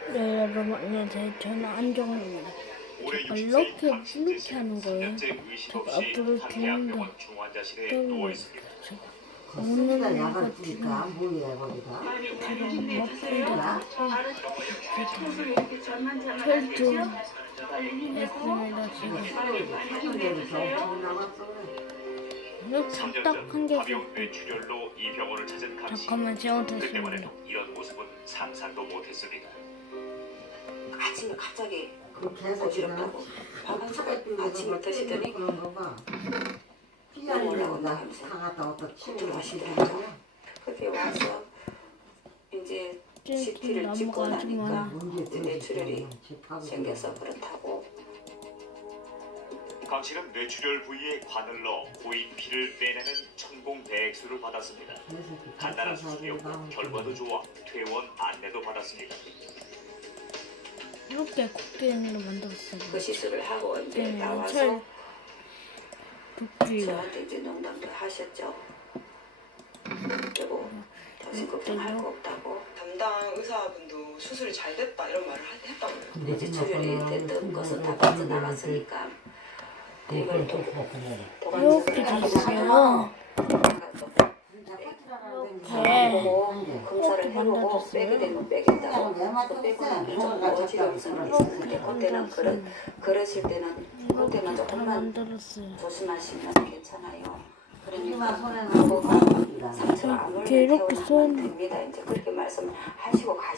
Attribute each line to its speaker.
Speaker 1: 네, 여러분 안녕하세요. 저는 안정입니다. 제가 이렇게 하는 거예요. 제가 앞으로 주는데 떠올려요. 제가 오늘 같은 그런 먹는다고 철두했습니다. 제가 딱한 개.
Speaker 2: 가벼운 뇌출혈로 이 병원을 찾은 강 씨.
Speaker 1: 잠깐만
Speaker 2: 그때만
Speaker 1: 잘못했습니다.
Speaker 2: 해도 이런 모습은 상상도 못했습니다.
Speaker 3: 아침에 갑자기 어지럽다고 아침을 드시더니 병원에 가면서 들어가시더라고요. 그렇게 와서 이제 CT를 찍고 나니까 뇌출혈이 생겨서 그렇다고.
Speaker 2: 강 씨는 뇌출혈 부위에 관을 넣어 고인 피를 빼내는 천공 배액수를 받았습니다. 간단한 수술이었고 결과도 좋아 퇴원 안내도 받았습니다.
Speaker 1: 이렇게 곡괭이로 만들었어요.
Speaker 3: 그 시술을 하고 이제
Speaker 1: 네,
Speaker 3: 나와서
Speaker 1: 도끼.
Speaker 3: 저한테 이제 농담도 하셨죠. 그리고 당신 걱정할 거 없다고.
Speaker 4: 담당 의사분도 수술이 잘 됐다 이런 말을 했다고요.
Speaker 3: 근데 이제 출혈이 됐던 것은 다 빠져나갔으니까 이걸 또
Speaker 1: 이렇게 돼 있어요.
Speaker 3: 보고 검사를 해보고 빼게 되면 빼겠다고. 또 빼고 나면 좀 어지러움성이 있었는데 그때는 그러실 때는 그때만 조금만
Speaker 1: 만들었어요.
Speaker 3: 조심하시면 괜찮아요. 그러니까 뭐가 상처가 안
Speaker 1: 이렇게
Speaker 3: 올면
Speaker 1: 손
Speaker 3: 됩니다. 이제 그렇게 말씀하시고 가시.